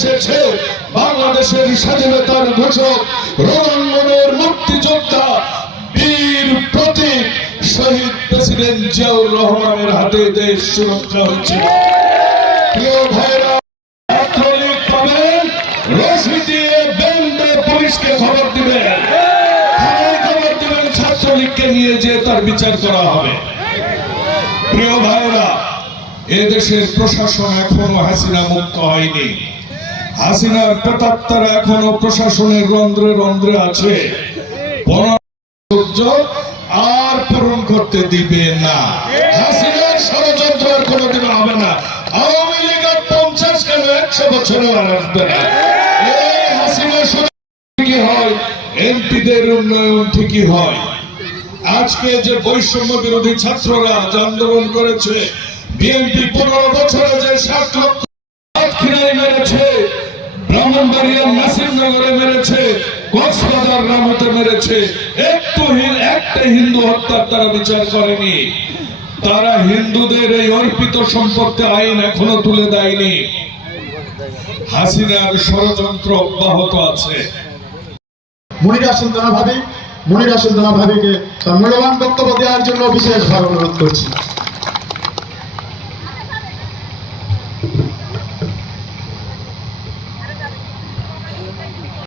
এসেছে বাংলাদেশের স্বাধীনতার ঘোষক রণাঙ্গনের মুক্তিযোদ্ধা বীর প্রতীক শহীদ প্রেসিডেন্ট জিয়াউর রহমানের হাতে দেশ সুরক্ষা হচ্ছে। প্রিয় ভাইরা, ছাত্রলীগ পাবেন রশি দিয়ে বেঁধে পুলিশকে খবর দিবেন, খবর দিবেন ছাত্রলীগকে নিয়ে যে তার বিচার করা হবে। প্রিয় ভাইরা, এদেশের প্রশাসন এখনো হাসিনা মুক্ত হয়নি। হাসিনার প্রেতাত্মারা এখনো প্রশাসনের রন্ধ্রে রন্ধ্রে আছে। আর পূরণ করতে দিবে না। হাসিনার ষড়যন্ত্র আর কোনোদিন হবে না। আওয়ামী লীগ 50 কেন 100 বছরে আর আসবে না। এই হাসিনা ঠিকই হয়, এমপিদের উন্নয়ন ঠিকই হয়। আজকে যে বৈষম্য বিরোধী ছাত্ররা আন্দোলন করেছে, বিএনপি 15 বছরে যে 60 লক্ষ মেরেছে, ব্রাহ্মণবাড়িয়ার নাসিরনগরে মেরেছে, কক্সবাজার রামতে মেরেছে, একটা হিন্দু হত্যার তারা বিচার করেনি। তারা হিন্দুদের এই অর্পিত সম্পত্তি আইন এখনো তুলে দেয়নি। হাসিনার ষড়যন্ত্র অব্যাহত আছে। মুনিরা সুলতানা ভাবিকে তার মূল্যবান বক্তব্য দেওয়ার জন্য বিশেষভাবে অনুরোধ করছি।